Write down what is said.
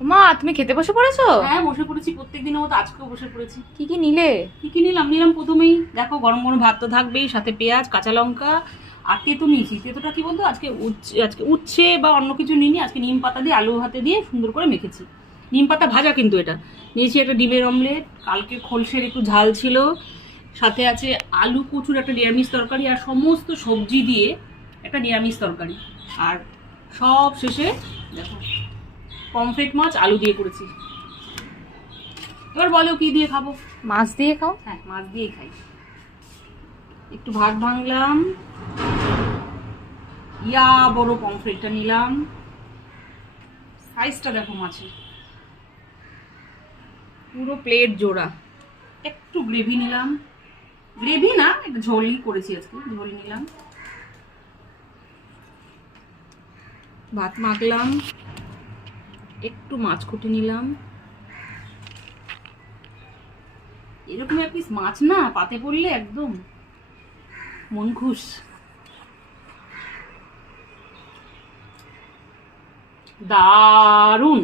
মা, তুমি খেতে বসে পড়েছো? হ্যাঁ, বসে পড়েছি প্রত্যেকদিনের মতো, আজকেও বসে পড়েছি। কি কি নিলে? কি নিলাম প্রথমেই দেখো, গরম গরম ভাত তো থাকবেই, সাথে পেঁয়াজ, কাঁচা লঙ্কা আর তেঁতো নিয়েছি। তেঁতোটা কি বলতো, আজকে উচ্ছে বা অন্য কিছু নিইনি, আজকে নিম পাতা দিয়ে আলু ভাতে দিয়ে সুন্দর করে মেখেছি। নিম পাতা ভাজা কিন্তু এটা। নিয়েছি একটা ডিমের অমলেট, কালকে খোলসের একটু ঝাল ছিল, সাথে আছে আলু কচুর একটা নিরামিষ তরকারি, আর সমস্ত সবজি দিয়ে একটা নিরামিষ তরকারি। আর সব শেষে দেখো পমফ্রেট মাছ আলু দিয়ে করেছি। এবার বলো কি দিয়ে খাবো? মাছ দিয়ে খাও। হ্যাঁ, মাছ দিয়েই খাই। একটু ভাত ভাঙলাম, ইয়া বড় পমফ্রেটটা নিলাম, সাইজটা দেখো মাছের, পুরো প্লেট জোড়া। একটু গ্রেভি নিলাম, গ্রেভি না, একটু ঝোলই করেছি আজকে, ঝোল নিলাম। ভাত মাখলাম, একটু মাছ কুটে নিলাম। এরকম এক পিস মাছ না পাতে পড়লে একদম মন খুশ। দারুণ।